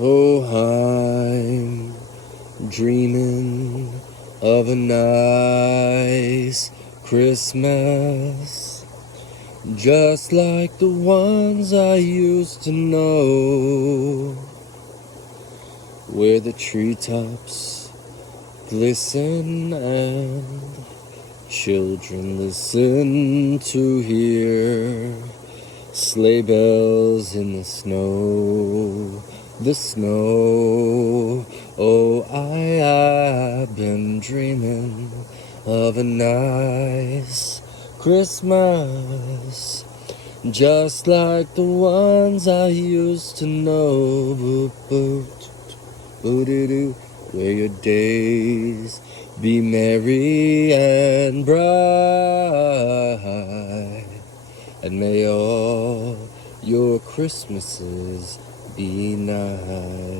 Oh, I'm dreaming of a nice Christmas, just like the ones I used to know, where the treetops glisten and children listen to hear sleigh bells in the snow. The snow. Oh, I've been dreaming of a nice Christmas, just like the ones I used to know. Boop, boop, boo-doo-doo. Where your days be merry and bright, and may all your Christmases be nice.